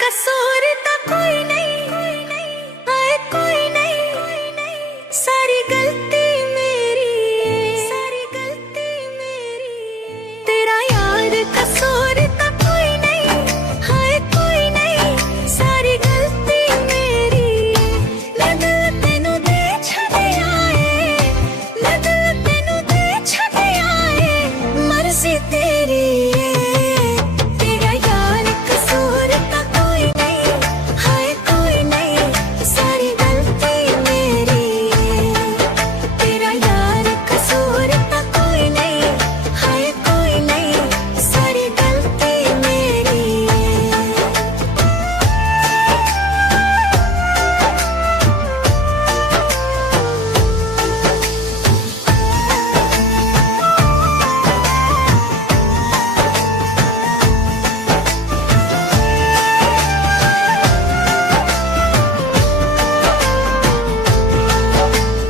कसूर तो कोई नहीं, आए कोई नहीं, सारी गलती मेरी है, सारी गलती मेरी है। तेरा यार कसूर तो कोई नहीं, आए कोई नहीं, सारी गलती मेरी है। लद तेनू दे छड़े आए, लद तेनू दे छड़े आए, मर्जी तेरी है। तेरा यार कसूर तो कोई नहीं, हाय कोई नहीं, सारी गलती मेरी है। तेरा यार कसूर तो कोई नहीं, हाय कोई नहीं, सारी गलती मेरी है।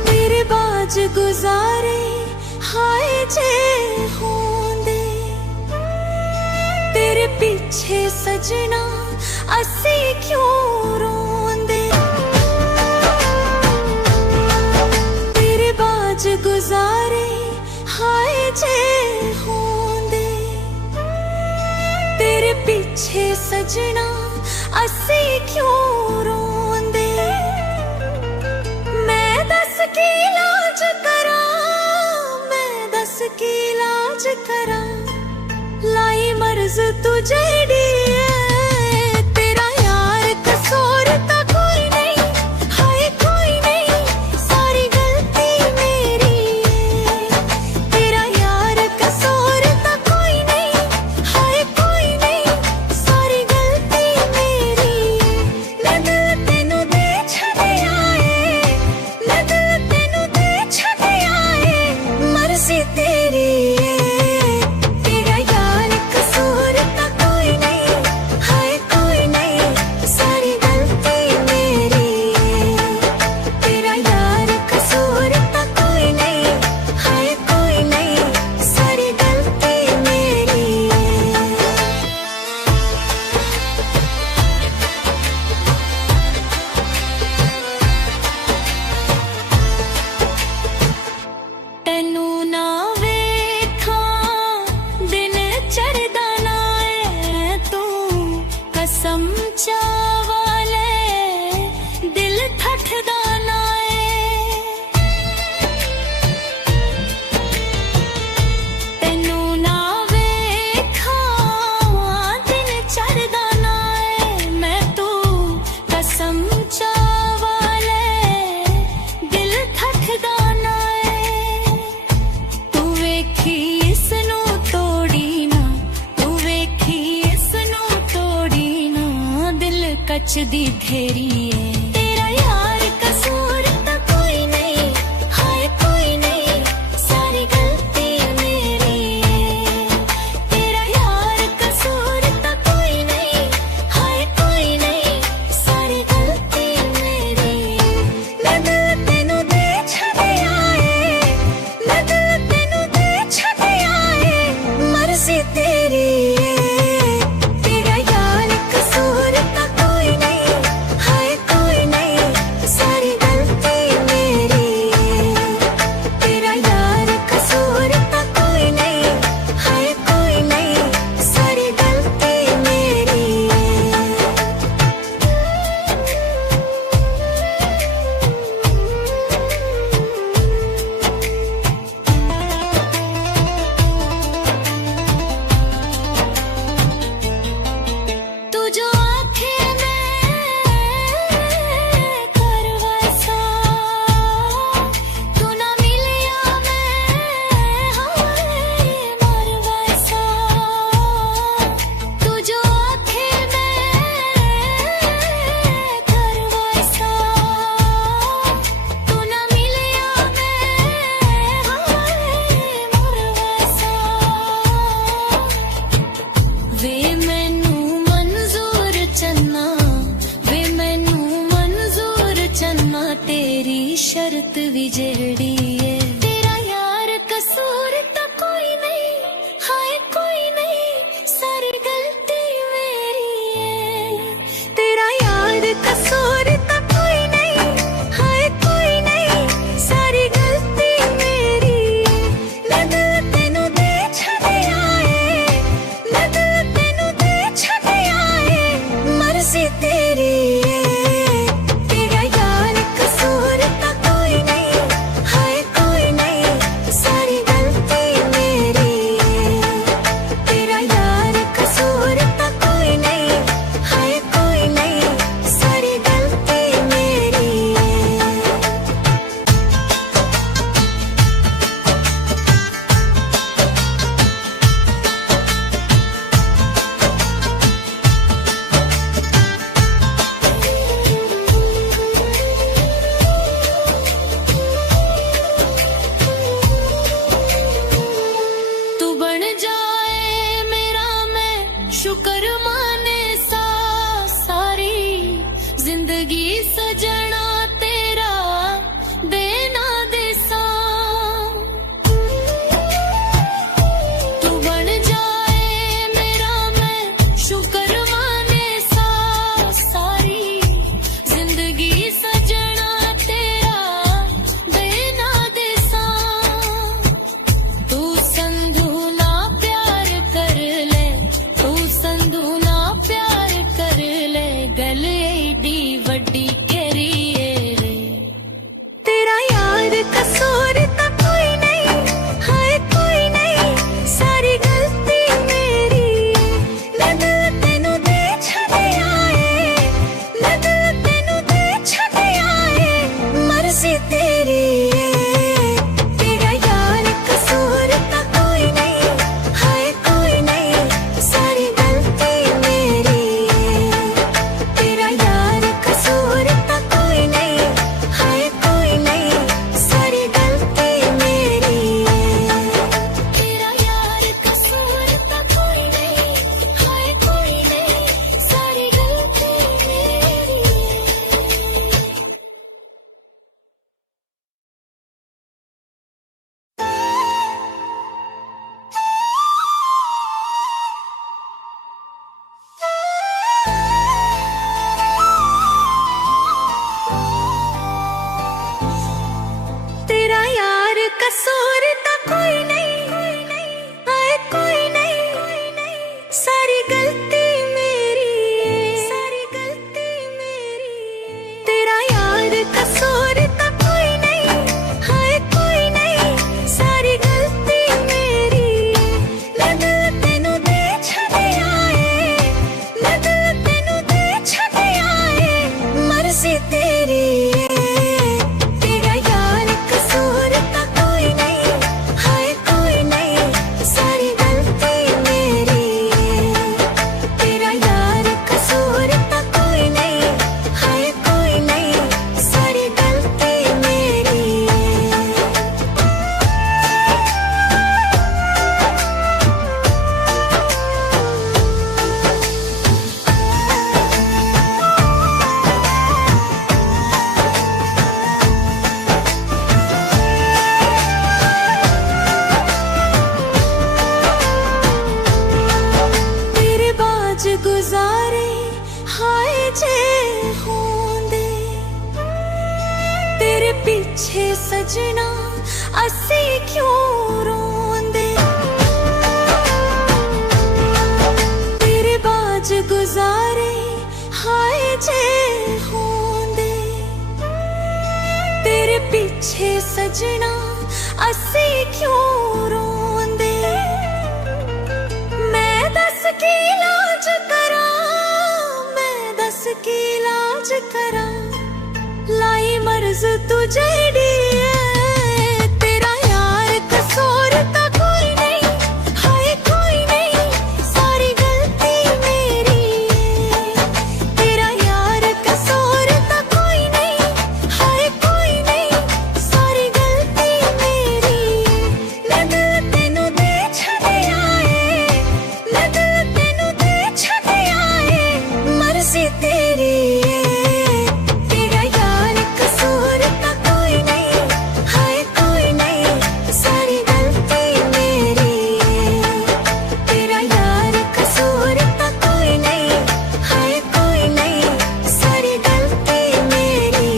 तेरे बाज गुजारे हाय जे होंदे, तेरे पीछे सजना असी क्यों रोंदे। तेरे बाज गुजारे हाय जे होंदे, तेरे पीछे सजना असी क्यों रोंदे। मैं दस की इलाज करा, मैं दस की इलाज करा, लाई मर्ज तुझे डी है। तेरा यार कसूर तो कोई नहीं, हाय कोई नहीं, सारी गलती मेरी है। तेरा यार कसूर तो कोई नहीं, हाय कोई नहीं, सारी गलती मेरी है। लद तेनू दे छड़े आए, लद तेनू दे छड़े आए, मर्जी तेरी है। तेरा यार कसूर तो कोई नहीं, हाय कोई नहीं, सारी गलती मेरी है। तेरा यार कसूर तो कोई नहीं, हाय कोई नहीं, सारी गलती मेरी है। ਤੈਨੂੰ ਨਾ ਵੇਖਾਂ ਦਿਨ ਚੜ੍ਹਦਾ ਨਾ ਏ, ਤੂੰ ਕਸਮ ਚਾਵਾਲੇ ਦਿਲ ਠੱਠਦਾ ਨਾ ਏ। ਤੈਨੂੰ ਨਾ ਵੇਖਾਂ ਦਿਨ ਚੜ੍ਹਦਾ ਨਾ ਏ, ਮੈਂ ਤੂੰ ਕਸਮ ਚਾਵਾਲੇ ਦਿਲ ਠੱਠਦਾ ਨਾ ਏ। ਤੂੰ ਵੇਖੀ ਇਸ ਨੂੰ ਤੋੜੀ ਨਾ, ਤੂੰ ਵੇਖੀ ਇਸ ਨੂੰ ਤੋੜੀ ਨਾ, ਦਿਲ ਕੱਚ ਦੀ ਢੇਰੀ ਏ। ਤੇਰਾ ਯਾਰ ਕਸੂਰ ਤਾਂ ਕੋਈ ਨਹੀਂ, ਹਾਏ ਕੋਈ ਨਹੀਂ, ਸਾਰੀ ਗਲਤੀ ਮੇਰੀ ਏ। ਤੇਰਾ ਯਾਰ ਕਸੂਰ ਤਾਂ ਕੋਈ ਨਹੀਂ, ਹਾਏ ਕੋਈ ਨਹੀਂ, ਸਾਰੀ ਗਲਤੀ ਮੇਰੀ ਏ। ਲਦ ਤੈਨੂੰ ਦੇ ਛੜੇ ਆਏ, लद तेनू दे छड़े आए, मर्जी तेरी है। तेरा यार कसूर तो कोई नहीं, हाय कोई नहीं, सारी गलती मेरी है। तेरा यार कसूर तो कोई नहीं, हाय कोई नहीं, सारी गलती मेरी है। तू जो आखे मैं कर वैसा, तू ना मिलिया मैं हाय मर वैसा। तू जो आखे मैं कर वैसा, तू ना मिलिया मैं हाय मर वैसा। वे मैनू मंजूर चन्ना, वे मैनू मंजूर चन्ना, तेरी शर्त भी जेड़ी है। तेरा यार कसूर तो कोई नहीं, हाय कोई नहीं, सारी गलती मेरी है। जे होंदे तेरे पीछे सजना असी क्यों रोंदे तेरे बाज गुजारे हाय जे होंदे तेरे पीछे सजना असी क्यों रोंदे मैं दस की इलाज करा मैं दस की इलाज करा लाई मर्ज तुझे डी तेरा यार कसूर तो कोई नहीं हाय कोई नहीं सारी गलती मेरी तेरा यार कसूर तो कोई नहीं हाय कोई नहीं सारी गलती मेरी मैं दिल तेनू दे छड़े आए मैं दिल तेनू दे छड़े आए मर्जी तेरी तेरा यार कसूर तो कोई नहीं हाय कोई नहीं सारी गलती मेरी तेरा यार कसूर तो कोई नहीं हाय कोई नहीं सारी गलती मेरी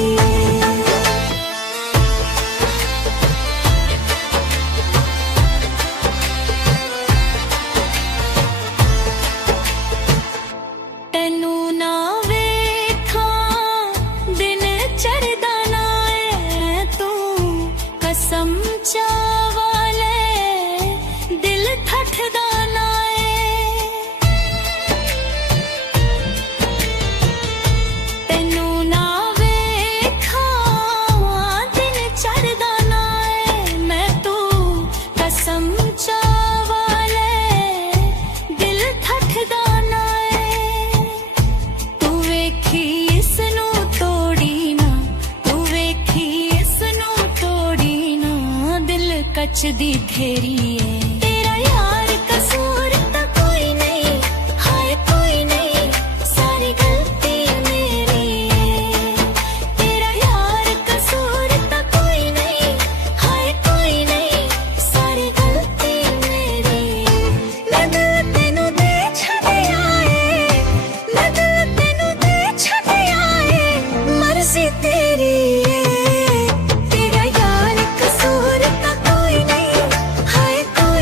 ਤੈਨੂੰ ਨਾ ਵੇਖਾਂ ਦਿਨ ਚੜ੍ਹਦਾ ਨਾ ਏ ਤੂੰ ਕਸਮ ਚਾਵਾਲੇ ਦਿਲ ਠੱਠਦਾ ਨਾ ਏ ਤੈਨੂੰ ਨਾ ਵੇਖਾਂ ਦਿਨ ਚੜ੍ਹਦਾ ਨਾ ਏ ਮੈਂ ਤੂੰ ਕਸਮ ਚਾਵਾਲੇ ਦਿਲ ਠੱਠਦਾ ਨਾ ਏ ਤੂੰ ਵੇਖੀ ਇਸ ਨੂੰ ਤੋੜੀ ਨਾ ਤੂੰ ਵੇਖੀ ਇਸ ਨੂੰ ਤੋੜੀ ਨਾ ਦਿਲ ਕੱਚਦੀ ਥੇਰੀ ਏ ਤੇਰਾ ਯਾਰ ਕਸੂਰ ਤਾਂ ਕੋਈ ਨਹੀਂ ਹਾਏ ਕੋਈ ਨਹੀਂ ਸਾਰੀ ਗਲਤੀ ਮੇਰੀ ਏ ਤੇਰਾ ਯਾਰ ਕਸੂਰ ਤਾਂ ਕੋਈ ਨਹੀਂ ਹਾਏ ਕੋਈ ਨਹੀਂ ਸਾਰੀ ਗਲਤੀ ਮੇਰੀ ਮੈਂ ਦਿਲ ਤੈਨੂੰ ਦੇ ਛੱਡੇ ਆਏ मैं दिल तेनू दे छड़े आए मर्जी तेरी तेरा यार कसूर तो कोई नहीं हाय कोई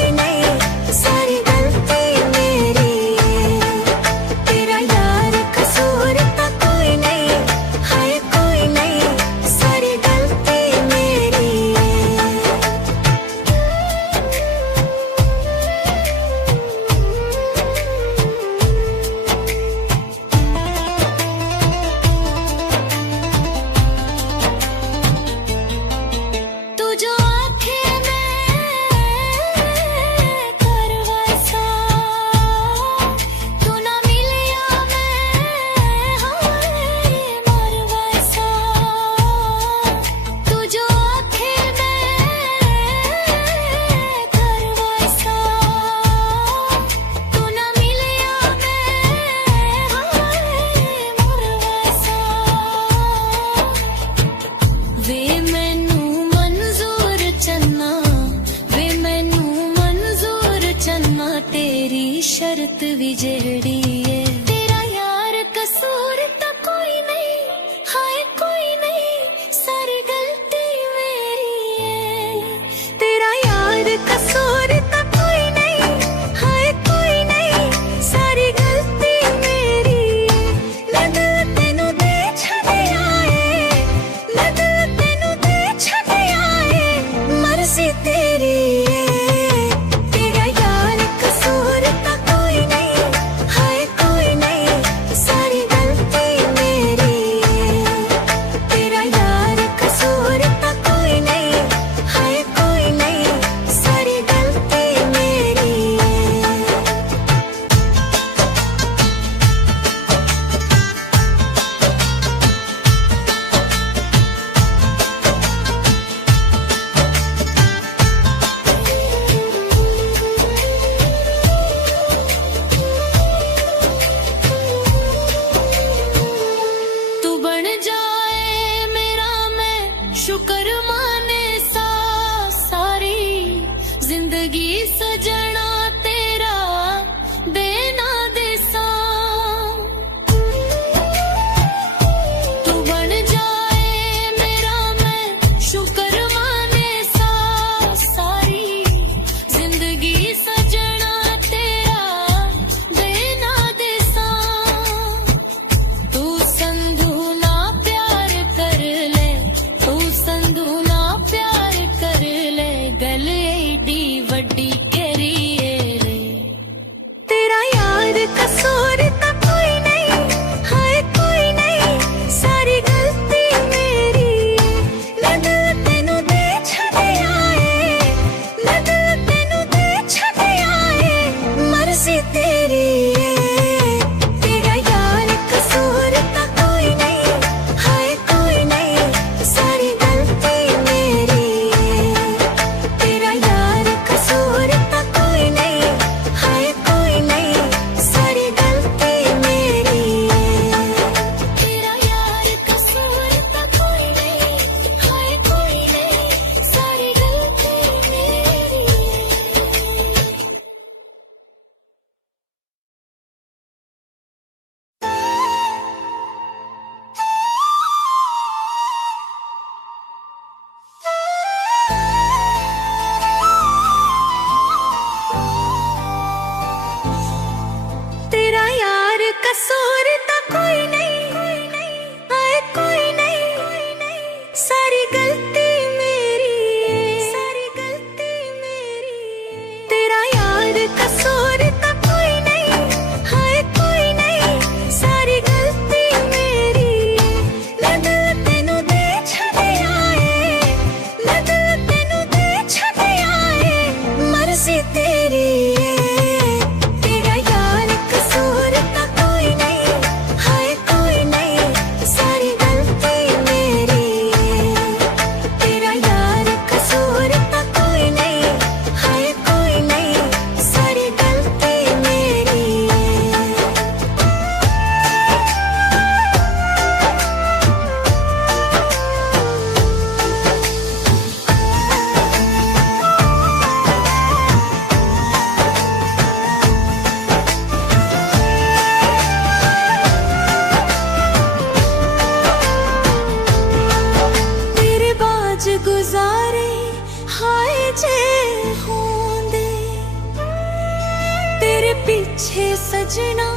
सजना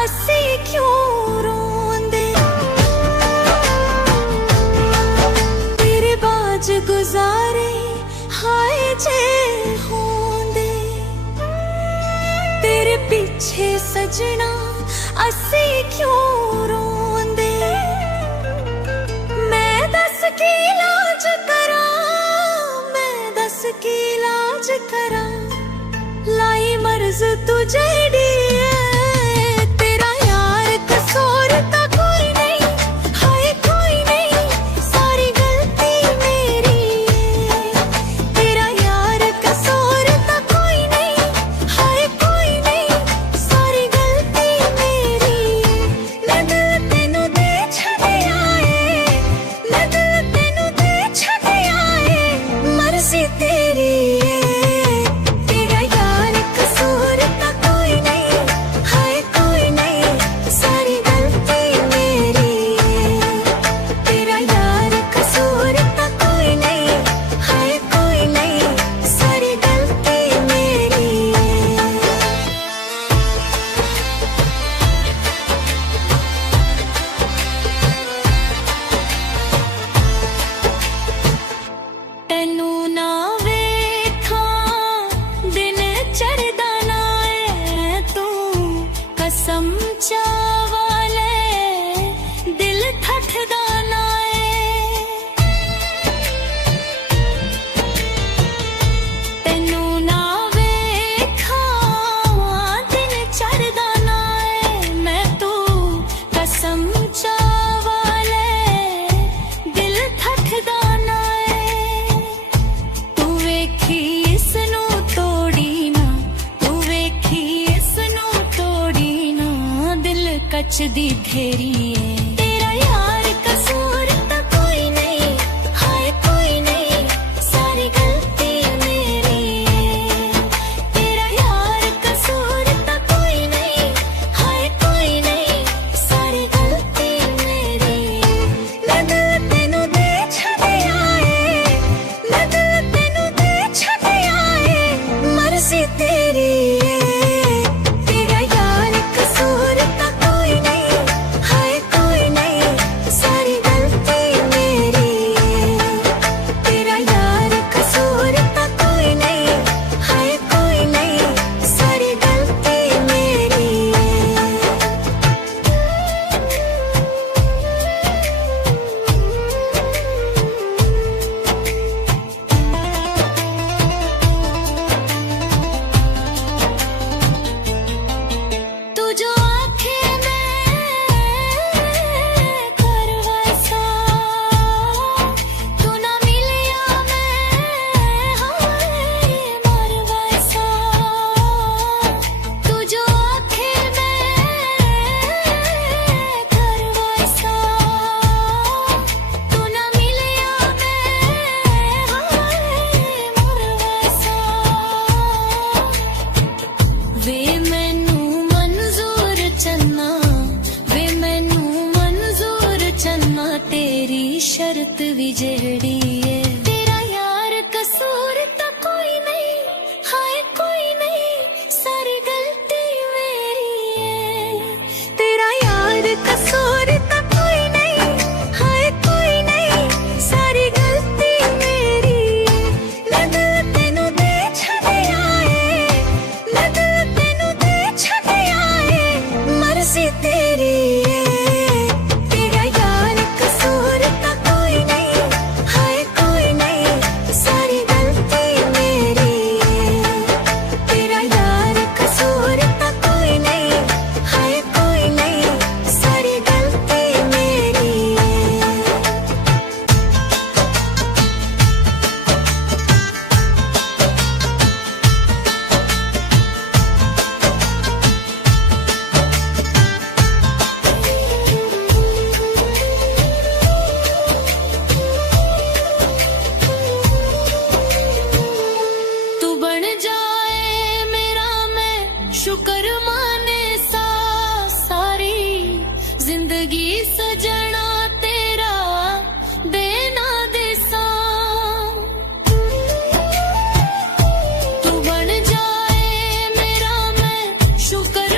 असी क्यों रोंदे, तेरे बाज गुजारे हाय जे होंदे, तेरे पीछे सजना असी क्यों रोंदे। मैं दस की इलाज करा, मैं दस की इलाज करा, लाई मर्ज तुझे डी है। तेरा यार कसूर तो कोई नहीं, हाय कोई नहीं, सारी गलती मेरी है। तेरा यार कसूर तो कोई नहीं, हाय कोई नहीं, सारी गलती मेरी है। मैं दिल तेनू दे छड़े आए, मैं दिल तेनू दे छड़े आए, मर्जी तेरी है। तेरा यार कसूर तो कोई नहीं, हाय कोई नहीं, सारी गलती मेरी है। तेरा यार कसूर तो कोई नहीं, हाय कोई नहीं, सारी गलती मेरी है। ਤੈਨੂੰ ਨਾ ਵੇਖਾਂ ਦਿਨ ਚੜ੍ਹਦਾ ਨਾ ਏ ਤੂੰ, ਕਸਮ ਚਾਵਾਲੇ ਦਿਲ ਠੱਠਦਾ ਨਾ ਏ। ਤੈਨੂੰ ਨਾ ਵੇਖਾਂ ਦਿਨ ਚੜ੍ਹਦਾ ਨਾ ਏ ਮੈਂ ਤੂੰ, ਕਸਮ ਚਾਵਾਲੇ ਦਿਲ ਠੱਠਦਾ ਨਾ ਏ। ਤੂੰ ਵੇਖੀ ਇਸ ਨੂੰ ਤੋੜੀ ਨਾ, ਤੂੰ ਵੇਖੀ ਇਸ ਨੂੰ ਤੋੜੀ ਨਾ, ਦਿਲ ਕੱਚ ਦੀ ਢੇਰੀ ਏ। ਤੇਰਾ ਯਾਰ ਕਸੂਰ ਤਾਂ ਕੋਈ ਨਹੀਂ, ਹਾਏ ਕੋਈ ਨਹੀਂ, ਸਾਰੀ ਗਲਤੀ ਮੇਰੀ ਏ। ਤੇਰਾ ਯਾਰ ਕਸੂਰ ਤਾਂ ਕੋਈ ਨਹੀਂ, ਹਾਏ ਕੋਈ ਨਹੀਂ, ਸਾਰੀ ਗਲਤੀ ਮੇਰੀ ਏ। ਮੈਂ ਦਿਲ ਤੈਨੂੰ ਦੇ ਛੱਡੇ ਆਏ, ਮੈਂ ਦਿਲ ਤੈਨੂੰ ਦੇ ਛੱਡੇ ਆਏ, ਮਰਜ਼ੀ ਤੇਰੀ ਏ। ਤੇਰਾ ਯਾਰ ਕਸੂਰ ਤਾਂ ਕੋਈ ਨਹੀਂ, ਹਾਏ ਕੋਈ ਨਹੀਂ, ਸਾਰੀ ਗਲਤੀ ਮੇਰੀ ਏ। ਤੇਰਾ ਯਾਰ ਕਸੂਰ ਤਾਂ ਕੋਈ ਨਹੀਂ, ਹਾਏ ਕੋਈ ਨਹੀਂ, ਸਾਰੀ ਗਲਤੀ ਮੇਰੀ ਏ। तू जो आंखें में कर वैसा, तू ना मिलिया मैं हाय मर वैसा। तू जो आंखें में कर वैसा, तू ना मिलिया मैं हाय मर वैसा। वे मैनू मंजूर चन्ना, वे मैनू मंजूर चन्ना, तेरी शर्त भी जेड़ी है। तेरा यार कसूर तो कोई नहीं, हाय कोई नहीं, सारी गलती मेरी है। तेरा यार कसूर तो कोई नहीं, हाय कोई नहीं, सारी गलती मेरी है। मैं दिल तेनू दे छड़े आए, मैं दिल तेनू दे छड़े आए, मर्जी तेरी है। तेरा यार कसूर तो कोई नहीं, हाय कोई नहीं, सारी गलती मेरी है। तेरा यार कसूर तो कोई नहीं, हाय कोई नहीं, सारी गलती मेरी है। तू बन जाए मेरा मैं शुक्र माने सा, सारी जिंदगी सजना तेरा देना देसा। तू बन जाए मेरा मैं शुक्र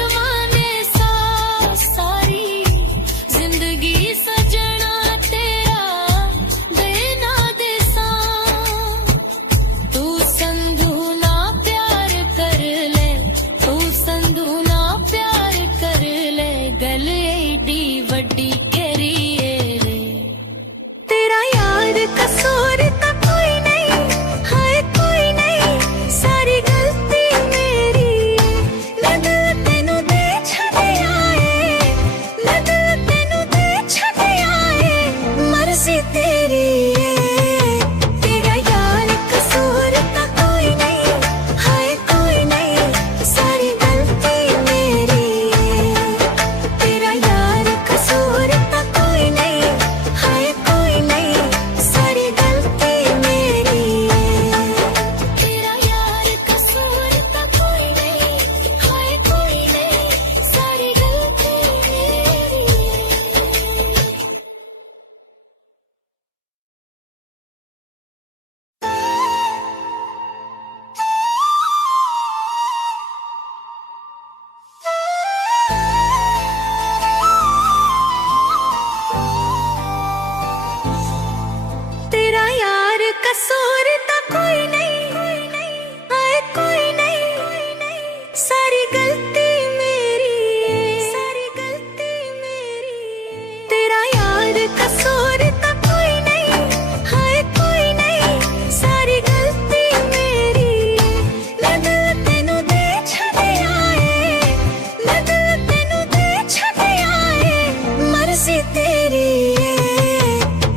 मर्जी तेरी है,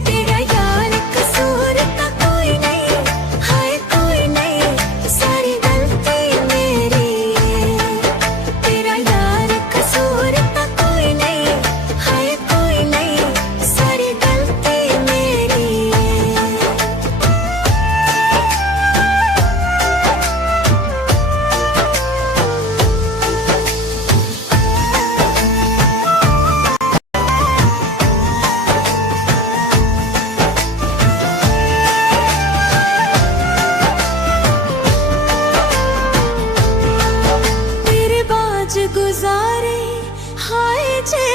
तेरा यार कसूर का कोई नहीं, हाय कोई नहीं, सारी गलती मेरी है। तेरा यार कसूर का कोई नहीं, हाय कोई नहीं, सारी गलती मेरी है। तेरे बाज गुजारे हाय जे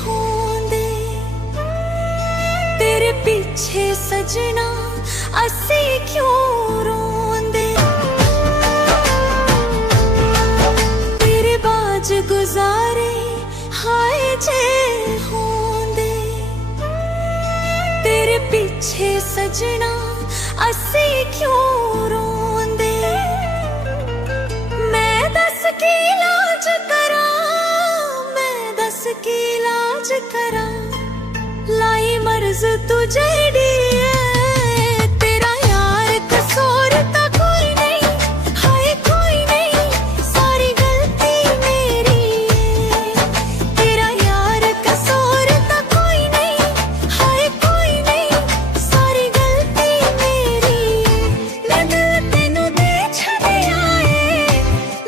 होंदे, तेरे पीछे सजना असी क्यों रोंदे। तेरे बाज गुजारे हाय जे होंदे, तेरे पीछे सजना असी क्यों रोंदे। मैं दस की इलाज करा, मैं दस की इलाज करा, लाई मर्ज तुझे डी है। तेरा यार कसूर का कोई नहीं, हाय कोई नहीं, सारी गलती मेरी है। तेरा यार कसूर का कोई नहीं, हाय कोई नहीं, सारी गलती मेरी है। मैं दिल तेनू दे छड्डिया है,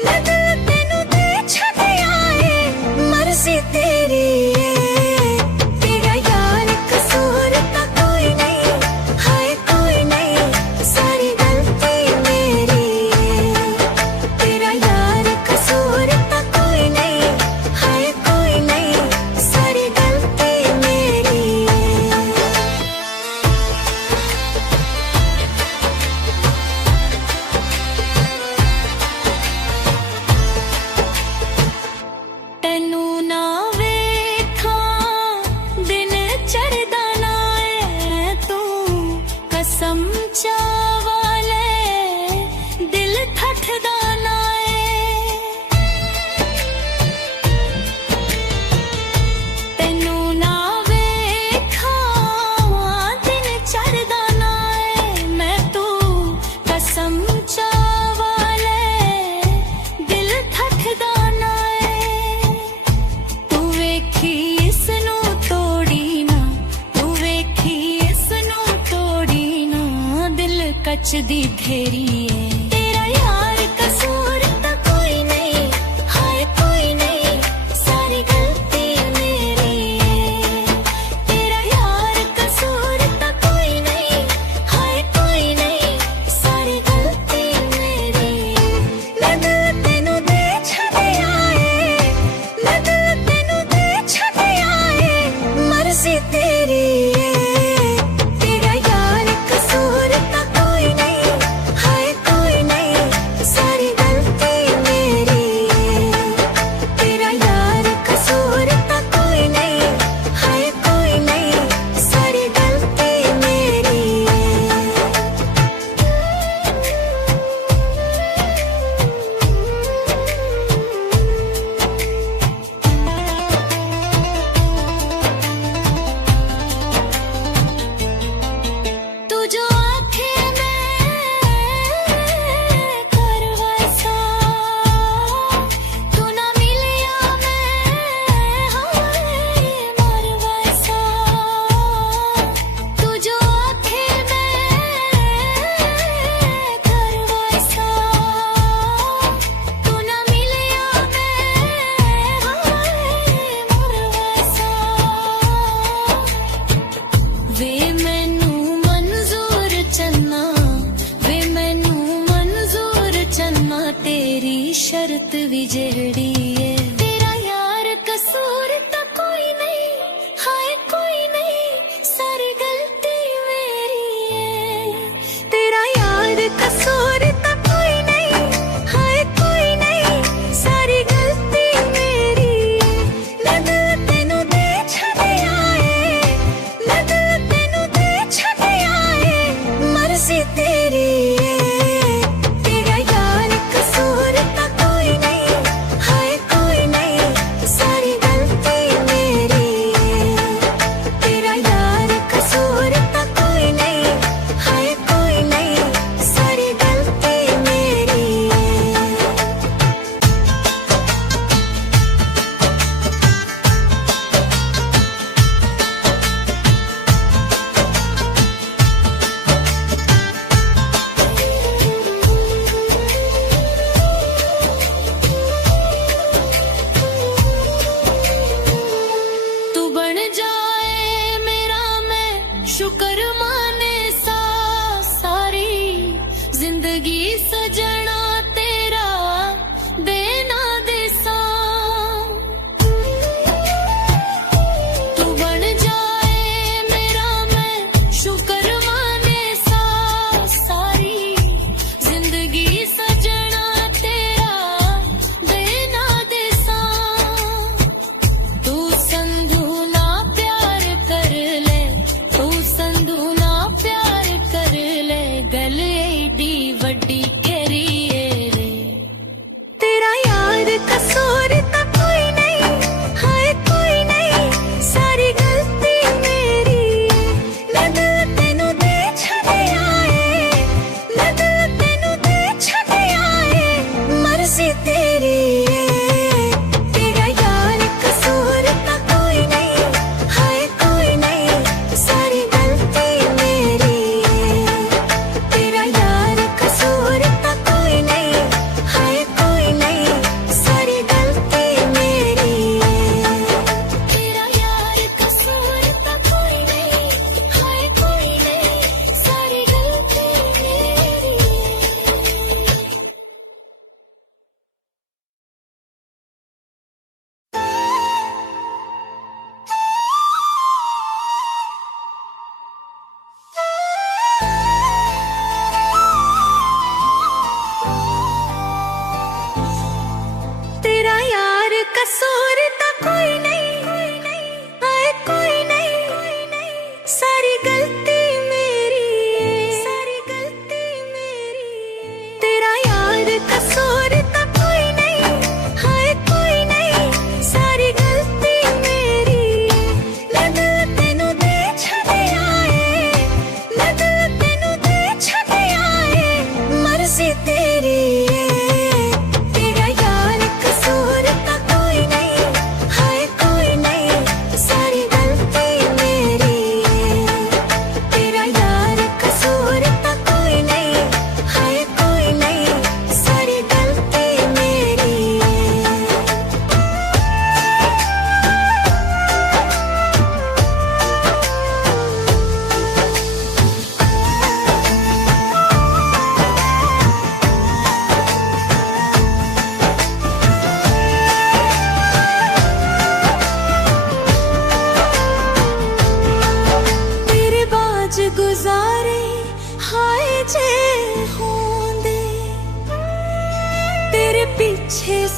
मैं दिल तेनू दे छड्डिया है, मर्जी तेरी है। तेरा यार कसूर का कोई नहीं, हाय कोई नहीं, सारी गलती मेरी है। तेरा यार कसूर का कोई नहीं, हाय कोई नहीं, सारी गलती मेरी है। ਤੈਨੂੰ ਨਾ ਵੇਖਾਂ ਦਿਨ ਚੜ੍ਹਦਾ ਨਾ ਏ ਤੂੰ ਕਸਮ ਚਾਵਾਲੇ ਦਿਲ ਠੱਠਦਾ ਨਾ ਏ। ਤੈਨੂੰ ਨਾ ਵੇਖਾਂ ਦਿਨ ਚੜ੍ਹਦਾ ਨਾ ਏ ਮੈਂ ਤੂੰ ਕਸਮ ਚਾਵਾਲੇ ਦਿਲ ਠੱਠਦਾ ਨਾ ਏ। ਤੂੰ ਵੇਖੀ ਇਸ ਨੂੰ ਤੋੜੀ ਨਾ, ਤੂੰ ਵੇਖੀ ਇਸ ਨੂੰ ਤੋੜੀ ਨਾ, ਦਿਲ ਕੱਚ ਦੀ ਢੇਰੀ ਏ। ਤੇਰਾ ਯਾਰ ਕਸੂਰ ਤਾਂ ਕੋਈ ਨਹੀਂ, ਹਾਏ ਕੋਈ ਨਹੀਂ, ਸਾਰੀ ਗਲਤੀ ਮੇਰੀ ਏ। ਤੇਰਾ ਯਾਰ ਕਸੂਰ ਤਾਂ ਕੋਈ ਨਹੀਂ, ਹਾਏ ਕੋਈ ਨਹੀਂ, ਸਾਰੀ ਗਲਤੀ ਮੇਰੀ ਏ। ਮੈਂ ਦਿਲ ਤੈਨੂੰ ਦੇ ਛੱਡਿਆ ਏ, मैं दिल तेनू दे छड्डिया है, मर्जी तेरी है। तेरा यार कसूर का कोई नहीं, हाय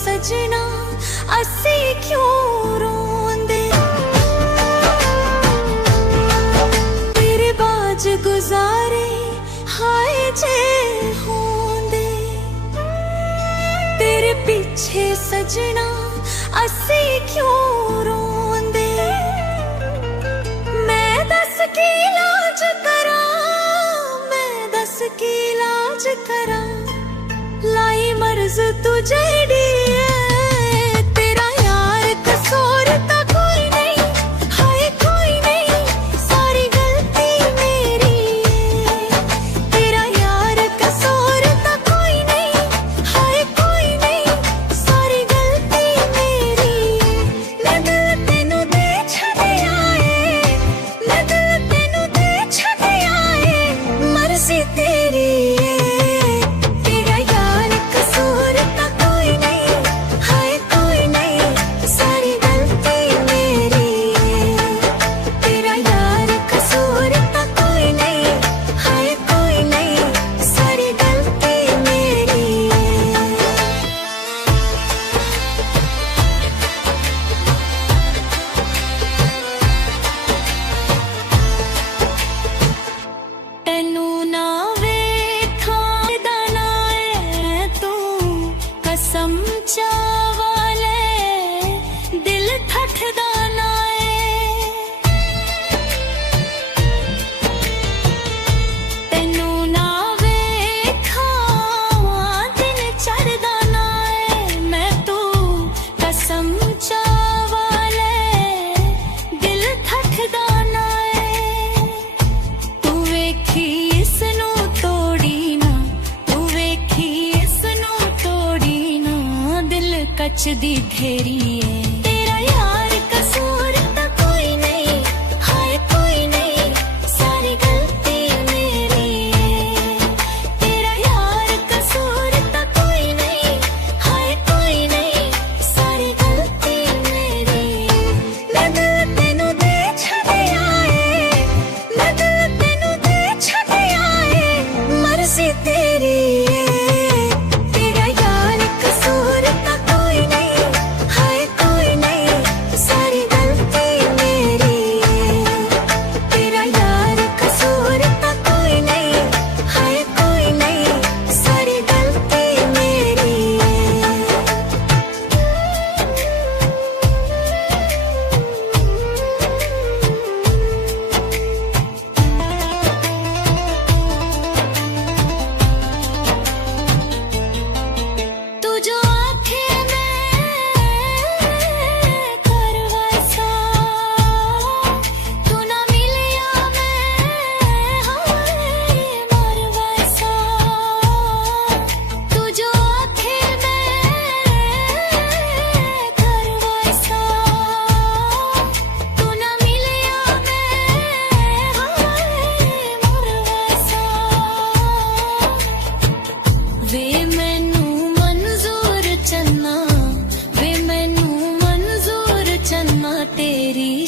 सजना असी क्यों रोंदे तेरे बाज गुजारे हाय जे होंदे तेरे पीछे सजना असी क्यों रोंदे मैं दस की इलाज करा मैं दस की इलाज करा लाई मर्ज तुझे डी तेरा यार कसूर तो कोई नहीं हाय कोई नहीं सारी गलती मेरी तेरा यार कसूर तो कोई नहीं हाय कोई नहीं सारी गलती मेरी मैं दिल तेनू दे छड़े आए मैं दिल तेनू दे छड़े आए मर्जी तेरी कच दी घेरी है तेरा यार कसूर तो कोई नहीं हाय कोई नहीं सारी गलती मेरी है तेरा यार कसूर तो कोई नहीं हाय कोई नहीं सारी गलती मेरी मैं दिल तेनू दे छड़े आए मैं दिल तेनू दे छड़े आए मर्जी तेरी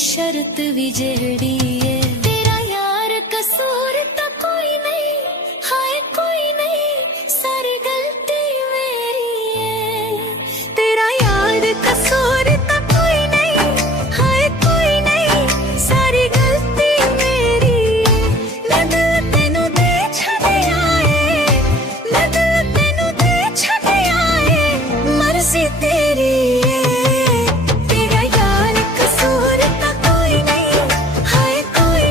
शर्त भी जेड़ी है तेरा यार कसूर तो कोई नहीं हाय कोई नहीं सारी गलती मेरी है तेरा यार कसूर तो कोई नहीं हाय कोई नहीं सारी गलती मेरी मैं दिल तेनू दे छड़े आए मैं दिल तेनू दे छड़े आए मर्जी तेरी तेरा यार कसूर तो कोई नहीं हाय कोई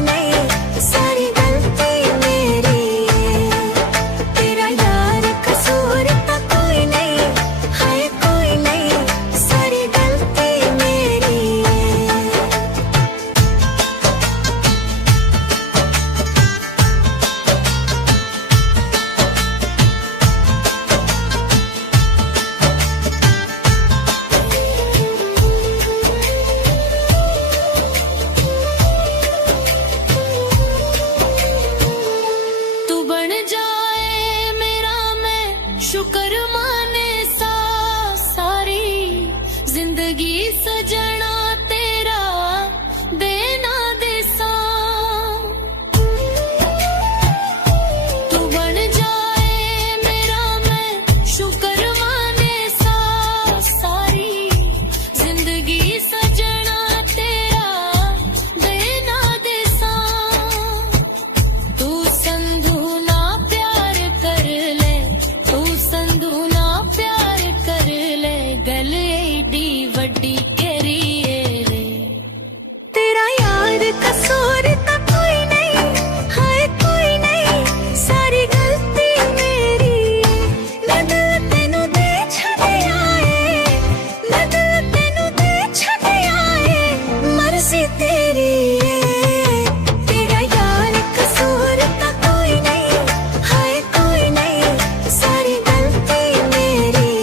कसूर तो कोई नहीं, हाय कोई नहीं, सारी गलती मेरी। मैं दिल तेनू दे छड्डे आए, मैं दिल तेनू दे छड्डे आए, मर्जी तेरी। तेरा यार कसूर तो कोई नहीं, हाय कोई नहीं, सारी गलती मेरी।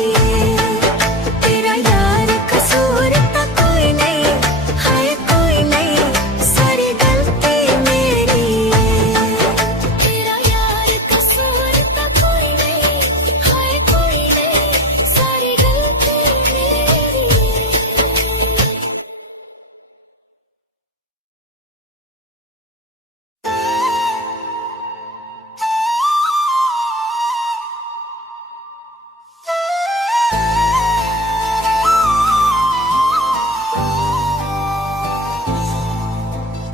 तेरा यार कसूर तो कोई नहीं, हाय कोई नहीं, सारी गलती मेरी। तेरा यार कसूर तो कोई नहीं, हाय कोई नहीं, सारी गलती मेरी।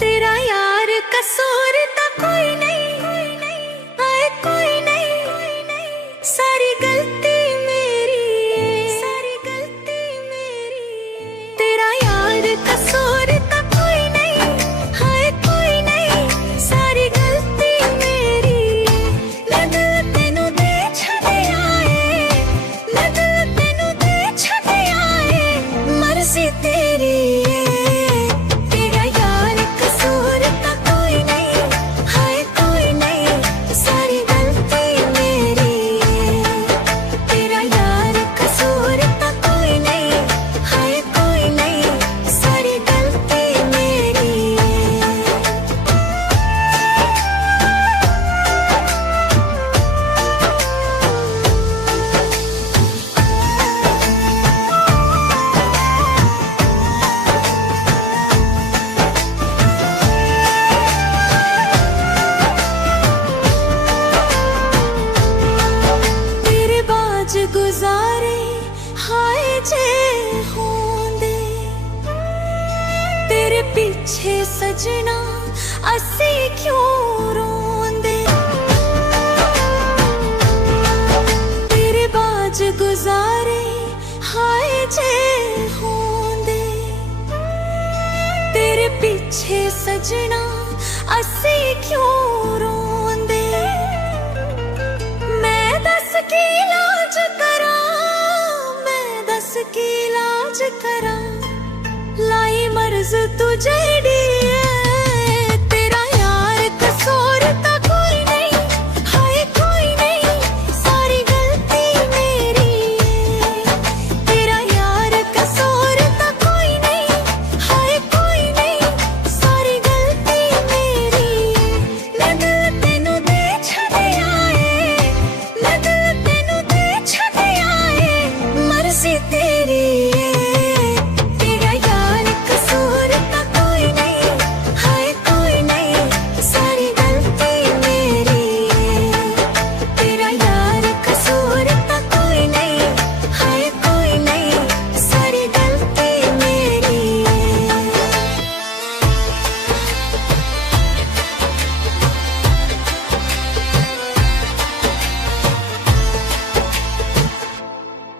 तेरा यार कसूर तो कोई नहीं, हाय कोई नहीं, सारी गलती मेरी, सारी गलती मेरी। तेरा यार कसूर तो कोई नहीं, हाय कोई नहीं, सारी गलती मेरी। मैं दिल तेनू दे छड्डे आए, मैं दिल तेनू दे छड्डे आए, मर्जी तेरी। तेरा यार कसूर तो कोई नहीं, हाय कोई नहीं, सारी गलती मेरी। तेरा यार कसूर तो कोई नहीं, हाय कोई नहीं, सारी गलती मेरी। तेरे बाज गुजारे हाय जे होंदे, तेरे पीछे सजना असी क्यों रोंदे। तेरे बाज गुजारे हाय जे होंदे, तेरे पीछे सजना असी क्यों रोंदे। मैं दस की इलाज करा, मैं दस की इलाज करा, लाई मर्ज तुझे डी। तेरा यार कसूर तो कोई नहीं, हाय कोई नहीं, सारी गलती मेरी। तेरा यार कसूर तो कोई नहीं, हाय कोई नहीं, सारी गलती मेरी। मैं दिल तेनू दे छड्डे आए, मैं दिल तेनू दे छड्डे आए, मर्जी तेरी। तेरा यार कसूर तो कोई नहीं, हाय कोई नहीं, सारी गलती मेरी। तेरा यार कसूर तो कोई नहीं, हाय कोई नहीं, सारी गलती मेरी।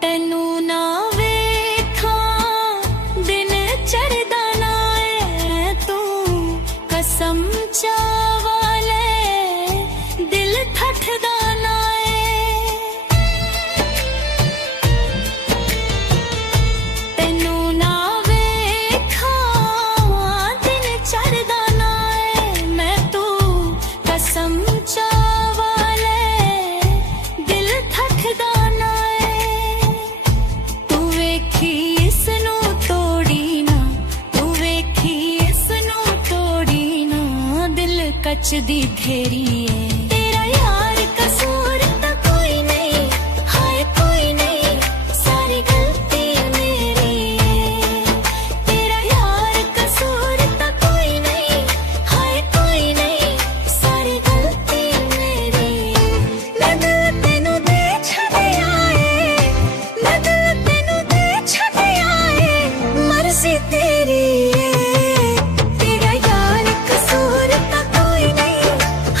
ਤੈਨੂੰ ਨਾ ਵੇਖਾਂ ਦਿਨ ਚੜ੍ਹਦਾ ਨਾ ਏ ਤੂੰ, ਕਸਮ ਚਾਵਾਲੇ ਦਿਲ ਠੱਠਦਾ ਨਾ ਏ। ਤੈਨੂੰ ਨਾ ਵੇਖਾਂ ਦਿਨ ਚੜ੍ਹਦਾ ਨਾ ਏ ਮੈਂ ਤੂੰ, ਕਸਮ ਚਾਵਾਲੇ ਦਿਲ ਠੱਠਦਾ ਨਾ ਏ। ਤੂੰ ਵੇਖੀ ਇਸ ਨੂੰ ਤੋੜੀ ਨਾ, ਤੂੰ ਵੇਖੀ ਇਸ ਨੂੰ ਤੋੜੀ ਨਾ, ਦਿਲ ਕੱਚਦੀ ਢੇਰੀ ਏ। ਤੇਰਾ यार कसूर तो कोई नहीं, हाय कोई नहीं, सारी गलती मेरी। तेरा यार कसूर तो कोई नहीं, हाय कोई नहीं, सारी गलती मेरी। मैं दिल तेनू दे छड्डे आए, मैं दिल तेनू दे छड्डे आए, मर्जी तेरी। तेरा यार कसूर तो कोई नहीं,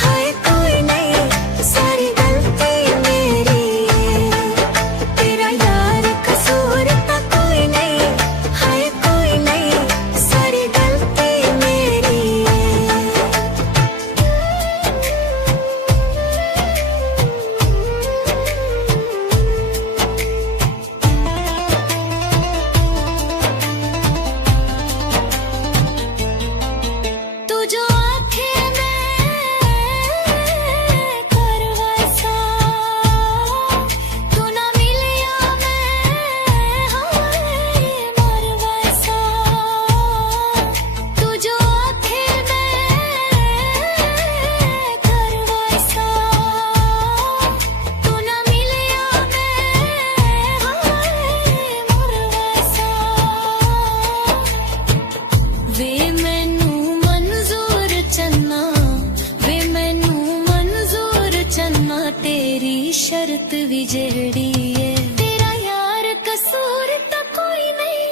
हाय कोई जेड़ी है तेरा यार कसूर तो कोई नहीं,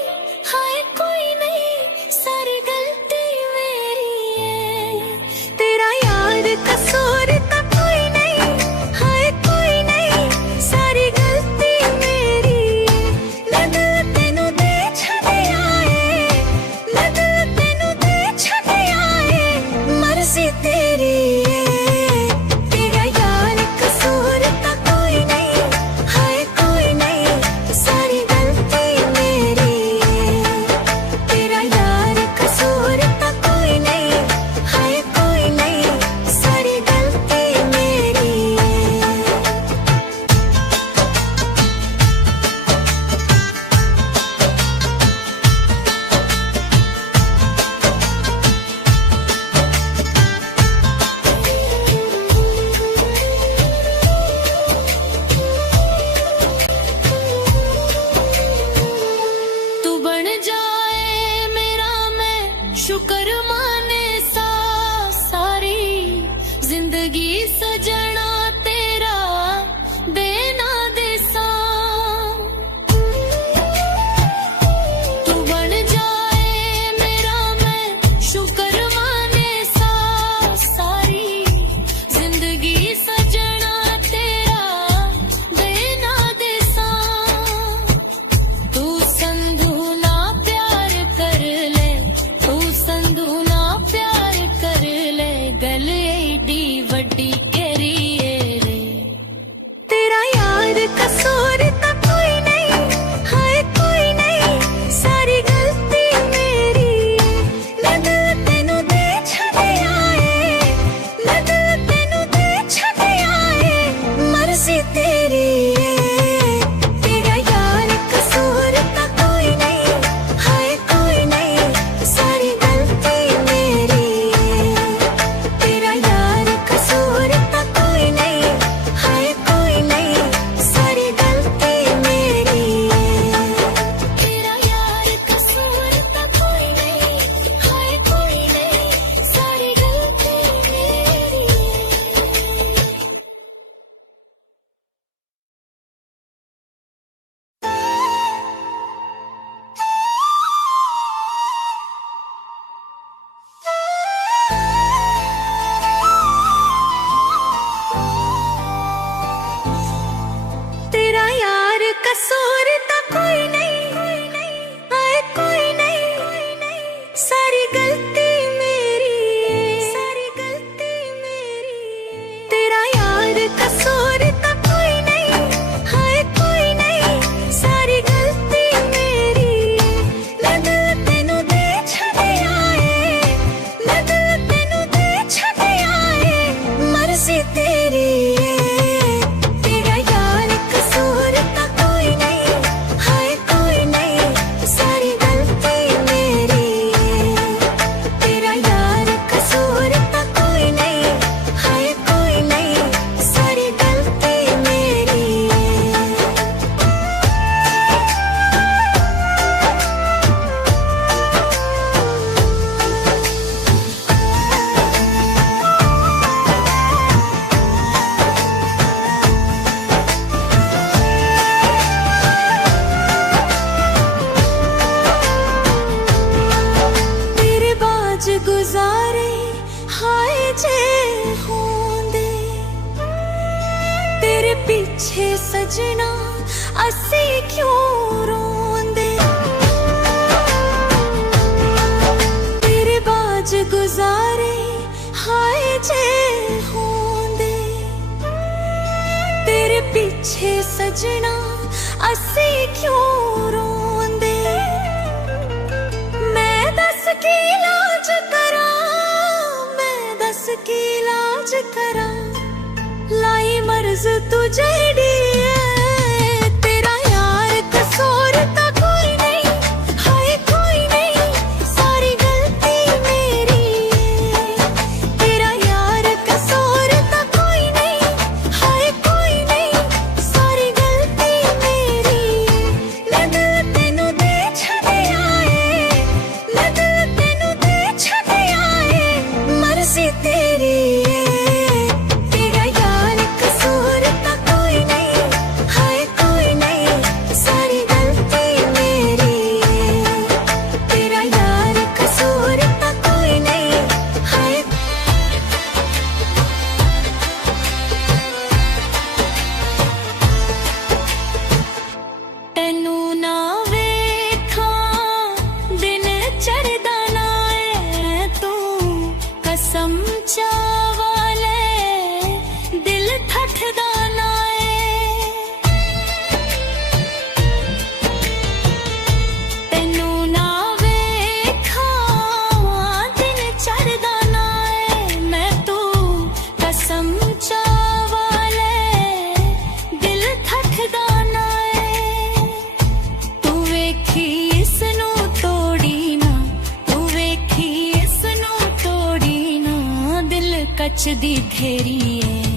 हाय कोई नहीं, सारी गलती मेरी है। तेरा यार कसूर तो कोई नहीं, हाय कोई नहीं, सारी गलती मेरी है। मैं दिल तेनू दे छड्डिया है, मैं दिल तेनू दे छड्डिया है, मर्जी तेरी है। तेरा यार कसूर तो कोई नहीं, हाय कोई नहीं, सारी गलती मेरी है। तेरा यार कसूर तो कोई नहीं, हाय कोई नहीं, सारी गलती मेरी है। तू बन जाए मेरा मैं शुक्र माने सा, सारी जिंदगी सजना तेरा देना देसा। तू बन जाए मेरा मैं शुक्र माने सा, सारी जिंदगी सजना तेरा देना देसा। तू संधू ना प्यार कर ले, तू संधू ना प्यार कर ले, गल एडी वड्डी केरी है रे। तेरा यार कसूर तो कोई नहीं, हाय कोई नहीं, सारी गलती मेरी है। मैं दिल तेनू दे छड्डिया है, मैं दिल तेनू दे छड्डिया है, मर्जी तेरी है। तेरा यार कसूर तो कोई नहीं, हाय कोई नहीं, सारी गलती मेरी है। तेरा यार कसूर तो कोई नहीं, हाय कोई नहीं, सारी गलती मेरी है। तेरा यार कसूर तो कोई नहीं, हाय कोई नहीं, सारी गलती मेरी है। तेरा यार कसूर तो कोई नहीं, हाय कोई नहीं, सारी गलती मेरी है, सारी गलती मेरी है। तेरा यार कसूर तो कोई नहीं, हाय कोई नहीं, सारी गलती मेरी है। मैं दिल तेनू दे छड्डिया है, मैं दिल तेनू दे छड्डिया है, मर्जी तेरी है। तेरा यार कसूर तो कोई नहीं, हाय कोई नहीं, सारी गलती मेरी है। तेरा यार कसूर तो कोई नहीं, हाय कोई नहीं, सारी गलती मेरी है। तेरे बाज गुजारे हाय जे होंदे, तेरे पीछे सजना असी क्यों रोंदे। तेरे बाज गुजारे हाय जे होंदे, तेरे पीछे सजना असी क्यों रोंदे। मैं दस की इलाज करा, मैं दस की इलाज करा, लाई मर्ज तू जेड़ी है। तेरा यार कसूर तो कोई नहीं, हाय कोई नहीं, सारी गलती मेरी है। तेरा यार कसूर तो कोई नहीं, हाय कोई नहीं, सारी गलती मेरी है। मैं दिल तेनू दे छड्डिया है, मैं दिल तेनू दे छड्डिया है, मर्जी तेरी है। तेरा यार कसूर तो कोई नहीं, कसम चावाले दिल थकदा ना ਏ ਤੈਨੂੰ ਨਾ ਵੇਖਾਂ ਦਿਨ ਚੜ੍ਹਦਾ ਨਾ ਏ ਮੈਂ ਤੂੰ ਕਸਮ ਚਾਵਾਲੇ ਦਿਲ ਥਕਦਾ ਨਾ ਏ ਤੂੰ ਵੇਖੀ ਇਸ ਨੂੰ ਤੋੜੀ ਨਾ ਤੂੰ ਵੇਖੀ ਇਸ ਨੂੰ ਤੋੜੀ ਨਾ ਦਿਲ ਕੱਚ ਦੀ ਢੇਰੀ ਏ